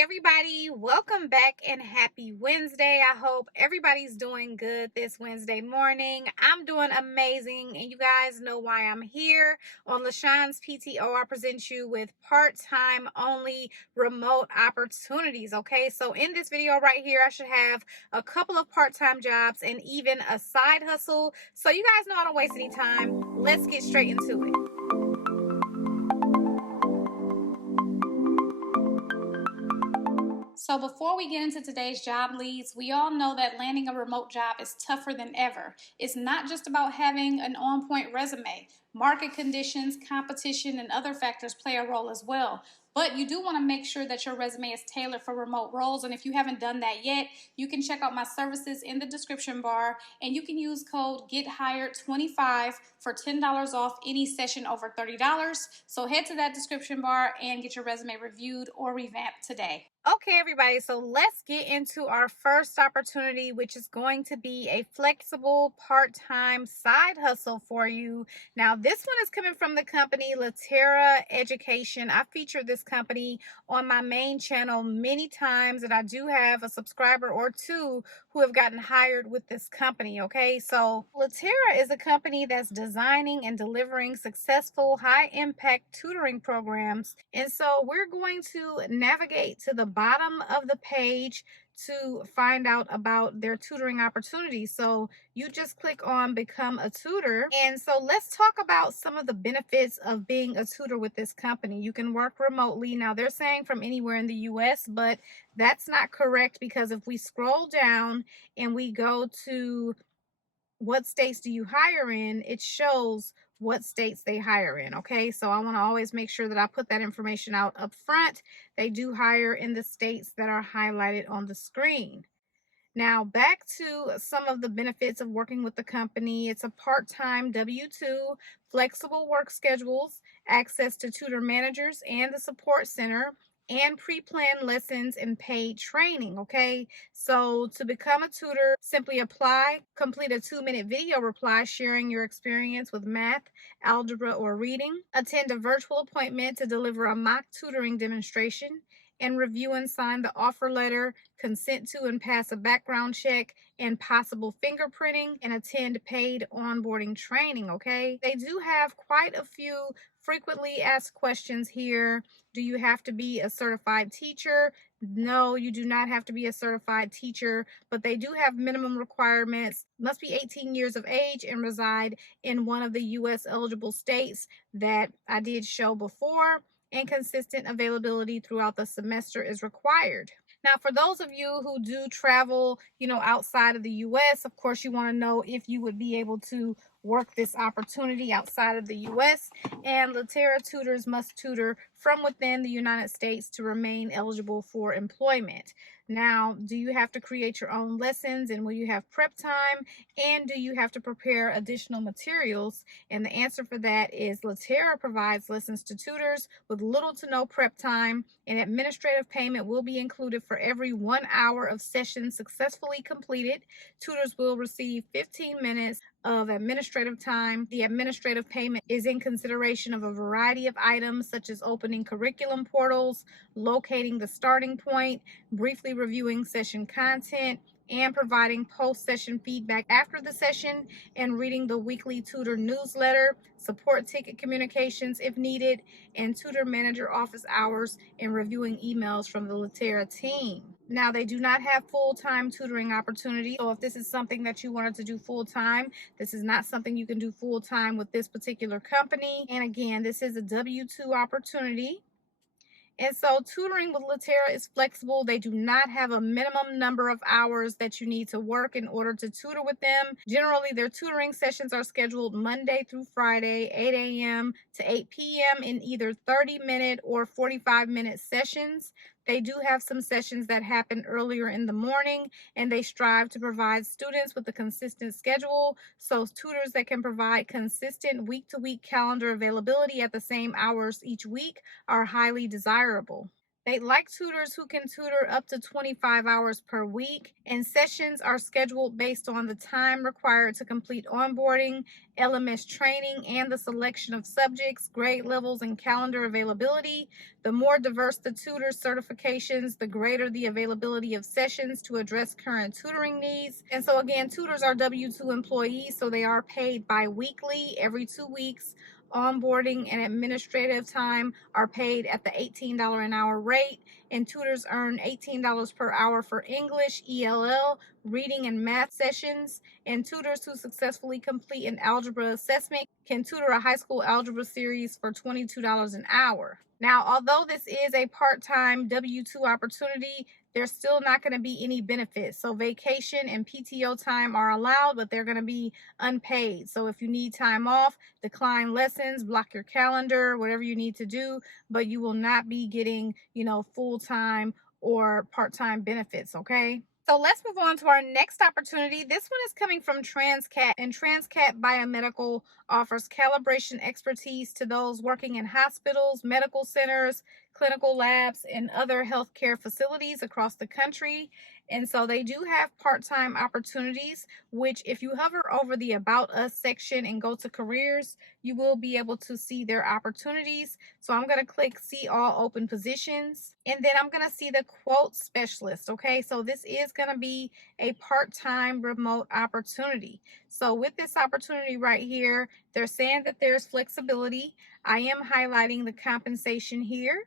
everybody, welcome back and happy Wednesday. I hope everybody's doing good this Wednesday morning. I'm doing amazing, and you guys know why I'm here. On Lasean's PTO, I present you with part-time only remote opportunities. Okay, so in this video right here, I should have a couple of part-time jobs and even a side hustle. So you guys know I don't waste any time. Let's get straight into it. So before we get into today's job leads, we all know that landing a remote job is tougher than ever. It's not just about having an on-point resume. Market conditions, competition, and other factors play a role as well. But you do want to make sure that your resume is tailored for remote roles. And if you haven't done that yet, you can check out my services in the description bar. And you can use code GETHIRED25 for $10 off any session over $30. So head to that description bar and get your resume reviewed or revamped today. Okay, everybody, so let's get into our first opportunity, which is going to be a flexible part-time side hustle for you. Now, this one is coming from the company Lasean Education. I featured this company on my main channel many times, and I do have a subscriber or two who have gotten hired with this company. Okay, so Lasean is a company that's designing and delivering successful high-impact tutoring programs, and so we're going to navigate to the bottom of the page to find out about their tutoring opportunities. So you just click on become a tutor. And so let's talk about some of the benefits of being a tutor with this company. You can work remotely. Now they're saying from anywhere in the US, but that's not correct, because if we scroll down and we go to what states do you hire in, it shows what states they hire in. Okay, so I want to always make sure that I put that information out up front. They do hire in the states that are highlighted on the screen. Now, back to some of the benefits of working with the company. It's a part-time W-2, flexible work schedules, access to tutor managers and the support center, and pre-planned lessons and paid training. Okay, so to become a tutor, simply apply, complete a 2-minute video reply sharing your experience with math, algebra, or reading, attend a virtual appointment to deliver a mock tutoring demonstration, and review and sign the offer letter, consent to and pass a background check and possible fingerprinting, and attend paid onboarding training. Okay, they do have quite a few frequently asked questions here. Do you have to be a certified teacher? No, you do not have to be a certified teacher, but they do have minimum requirements. Must be 18 years of age and reside in one of the US eligible states that I did show before, and consistent availability throughout the semester is required. Now, for those of you who do travel, outside of the US, of course, you want to know if you would be able to work this opportunity outside of the US. And Lasean tutors must tutor from within the United States to remain eligible for employment. Now, do you have to create your own lessons, and will you have prep time, and do you have to prepare additional materials? And the answer for that is Lasean provides lessons to tutors with little to no prep time, and administrative payment will be included for every 1 hour of session successfully completed. Tutors will receive 15 minutes of administrative time. The administrative payment is in consideration of a variety of items, such as opening curriculum portals, locating the starting point, briefly reviewing session content, and providing post-session feedback after the session, and reading the weekly tutor newsletter, support ticket communications if needed, and tutor manager office hours, and reviewing emails from the Lasean team. Now, they do not have full-time tutoring opportunity, so if this is something that you wanted to do full-time, this is not something you can do full-time with this particular company. And again, this is a W-2 opportunity. And so tutoring with Lasean is flexible. They do not have a minimum number of hours that you need to work in order to tutor with them. Generally, their tutoring sessions are scheduled Monday through Friday, 8 a.m. to 8 p.m. in either 30-minute or 45-minute sessions. They do have some sessions that happen earlier in the morning, and they strive to provide students with a consistent schedule. So tutors that can provide consistent week-to-week calendar availability at the same hours each week are highly desirable. They like tutors who can tutor up to 25 hours per week, and sessions are scheduled based on the time required to complete onboarding, LMS training, and the selection of subjects, grade levels, and calendar availability. The more diverse the tutor's certifications, the greater the availability of sessions to address current tutoring needs. And so, again, tutors are W-2 employees, so they are paid bi-weekly every 2 weeks. Onboarding and administrative time are paid at the $18 an hour rate, and tutors earn $18 per hour for English, ELL, reading, and math sessions. And tutors who successfully complete an algebra assessment can tutor a high school algebra series for $22 an hour. Now, although this is a part-time W-2 opportunity, there's still not going to be any benefits. So vacation and PTO time are allowed, but they're going to be unpaid. So if you need time off, decline lessons, block your calendar, whatever you need to do, but you will not be getting, full-time or part-time benefits, okay? So let's move on to our next opportunity. This one is coming from Transcat, and Transcat Biomedical offers calibration expertise to those working in hospitals, medical centers, clinical labs, and other healthcare facilities across the country. And so they do have part-time opportunities, which if you hover over the About Us section and go to careers, you will be able to see their opportunities. So I'm going to click see all open positions, and then I'm going to see the quote specialist. Okay, so this is going to be a part-time remote opportunity. So with this opportunity right here, they're saying that there's flexibility. I am highlighting the compensation here.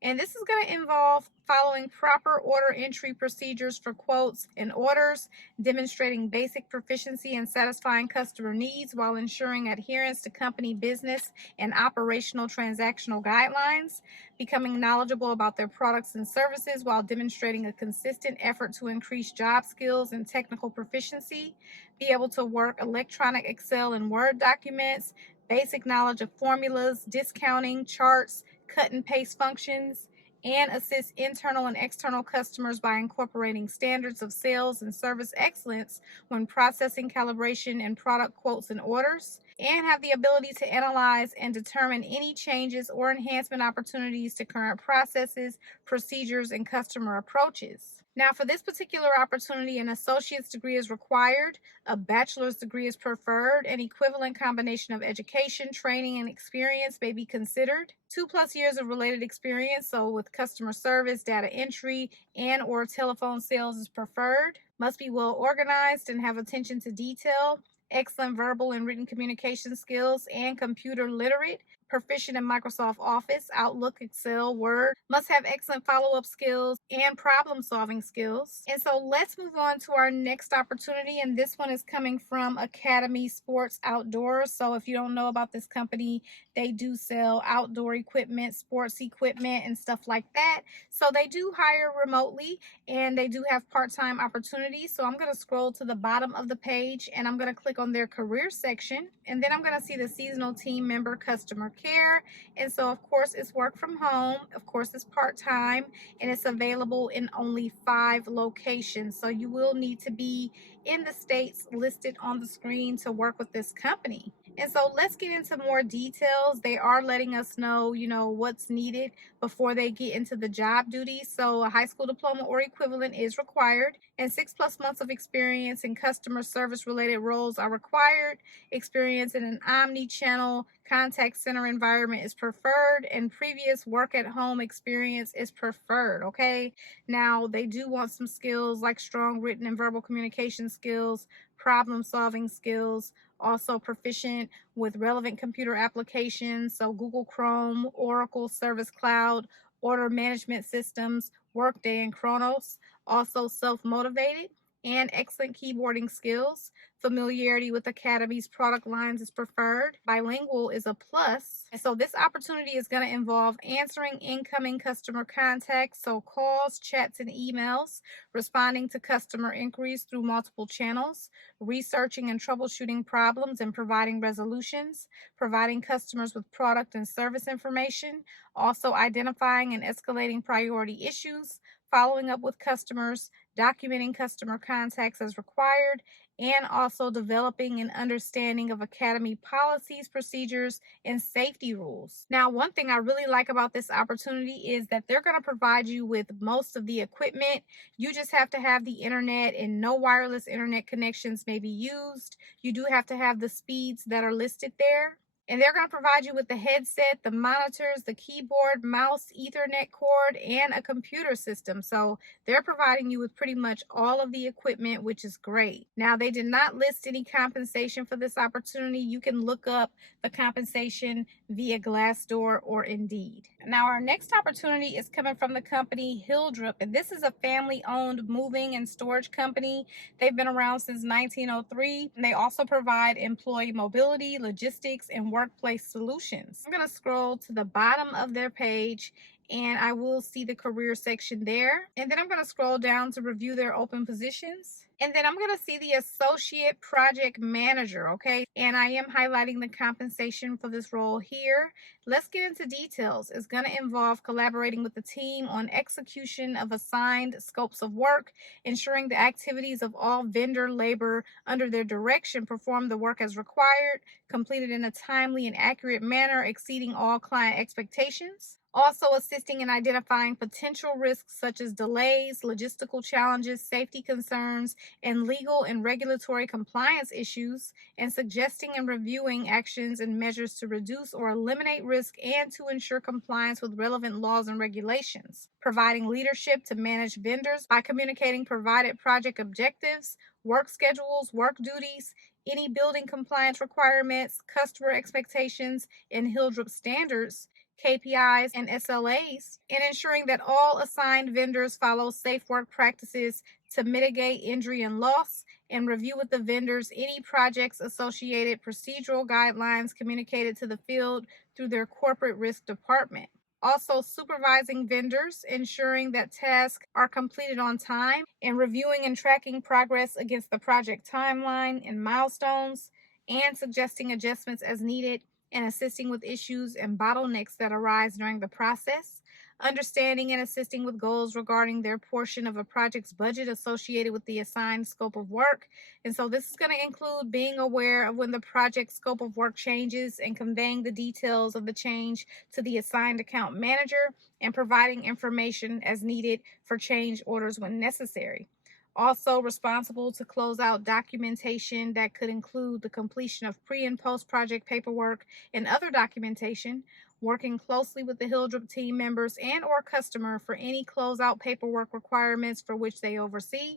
And this is going to involve following proper order entry procedures for quotes and orders, demonstrating basic proficiency in satisfying customer needs while ensuring adherence to company business and operational transactional guidelines, becoming knowledgeable about their products and services while demonstrating a consistent effort to increase job skills and technical proficiency, be able to work electronic Excel and Word documents, basic knowledge of formulas, discounting, charts, cut and paste functions, and assist internal and external customers by incorporating standards of sales and service excellence when processing calibration and product quotes and orders, and have the ability to analyze and determine any changes or enhancement opportunities to current processes, procedures, and customer approaches. Now, for this particular opportunity, an associate's degree is required, a bachelor's degree is preferred, an equivalent combination of education, training, and experience may be considered. 2+ years of related experience, so with customer service, data entry, and or telephone sales is preferred. Must be well organized and have attention to detail. Excellent verbal and written communication skills and computer literate. Proficient in Microsoft Office, Outlook, Excel, Word. Must have excellent follow-up skills and problem-solving skills. And so let's move on to our next opportunity. And this one is coming from Academy Sports Outdoors. So if you don't know about this company, they do sell outdoor equipment, sports equipment, and stuff like that. So they do hire remotely, and they do have part-time opportunities. So I'm going to scroll to the bottom of the page, and I'm going to click on their career section, and then I'm going to see the seasonal team member customer care. And so of course it's work from home, of course it's part-time, and it's available in only 5 locations. So you will need to be in the states listed on the screen to work with this company. And so let's get into more details. They are letting us know, what's needed before they get into the job duties. So a high school diploma or equivalent is required, and 6+ months of experience in customer service related roles are required. Experience in an omni-channel contact center environment is preferred, and previous work at home experience is preferred. Okay, now they do want some skills like strong written and verbal communication skills, problem solving skills, also proficient with relevant computer applications, so Google Chrome, Oracle Service Cloud, order management systems, Workday, and Kronos. Also self-motivated and excellent keyboarding skills. Familiarity with Academy's product lines is preferred. Bilingual is a plus. And so this opportunity is going to involve answering incoming customer contacts, so calls, chats, and emails, responding to customer inquiries through multiple channels, researching and troubleshooting problems and providing resolutions, providing customers with product and service information, also identifying and escalating priority issues, following up with customers, documenting customer contacts as required, and also developing an understanding of academy policies, procedures, and safety rules. Now, one thing I really like about this opportunity is that they're going to provide you with most of the equipment. You just have to have the internet, and no wireless internet connections may be used. You do have to have the speeds that are listed there. And they're going to provide you with the headset, the monitors, the keyboard, mouse, Ethernet cord, and a computer system. So they're providing you with pretty much all of the equipment, which is great. Now, they did not list any compensation for this opportunity. You can look up the compensation via Glassdoor or Indeed. Now, our next opportunity is coming from the company Hildrup, and this is a family-owned moving and storage company. They've been around since 1903. And they also provide employee mobility, logistics, and workplace solutions. I'm going to scroll to the bottom of their page and I will see the career section there. And then I'm going to scroll down to review their open positions. And then I'm going to see the associate project manager, okay? And I am highlighting the compensation for this role here. Let's get into details. It's going to involve collaborating with the team on execution of assigned scopes of work, ensuring the activities of all vendor labor under their direction perform the work as required, completed in a timely and accurate manner, exceeding all client expectations. Also assisting in identifying potential risks such as delays, logistical challenges, safety concerns, and legal and regulatory compliance issues, and suggesting and reviewing actions and measures to reduce or eliminate risk and to ensure compliance with relevant laws and regulations. Providing leadership to manage vendors by communicating provided project objectives, work schedules, work duties, any building compliance requirements, customer expectations, and Hildrup standards, KPIs, and SLAs, and ensuring that all assigned vendors follow safe work practices to mitigate injury and loss, and review with the vendors any projects associated procedural guidelines communicated to the field through their corporate risk department. Also supervising vendors, ensuring that tasks are completed on time, and reviewing and tracking progress against the project timeline and milestones, and suggesting adjustments as needed, and assisting with issues and bottlenecks that arise during the process, understanding and assisting with goals regarding their portion of a project's budget associated with the assigned scope of work. And so this is going to include being aware of when the project scope of work changes and conveying the details of the change to the assigned account manager, and providing information as needed for change orders when necessary. Also responsible to close out documentation that could include the completion of pre and post project paperwork and other documentation, working closely with the Hildrup team members and or customer for any closeout paperwork requirements for which they oversee,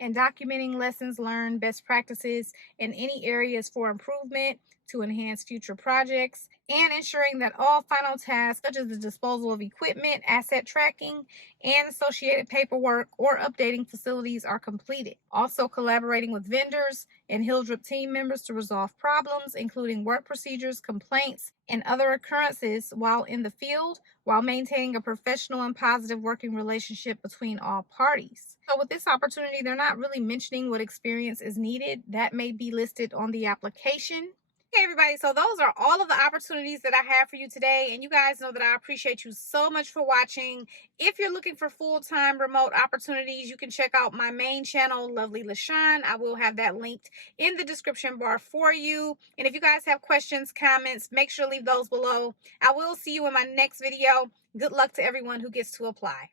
and documenting lessons learned, best practices, and any areas for improvement to enhance future projects, and ensuring that all final tasks such as the disposal of equipment, asset tracking, and associated paperwork or updating facilities are completed. Also collaborating with vendors and Hildrup team members to resolve problems, including work procedures, complaints, and other occurrences while in the field, while maintaining a professional and positive working relationship between all parties. So with this opportunity, they're not really mentioning what experience is needed. That may be listed on the application. Hey everybody, so those are all of the opportunities that I have for you today, and you guys know that I appreciate you so much for watching. If you're looking for full-time remote opportunities, you can check out my main channel, Lovely Lasean. I will have that linked in the description bar for you. And if you guys have questions, comments, make sure to leave those below. I will see you in my next video. Good luck to everyone who gets to apply.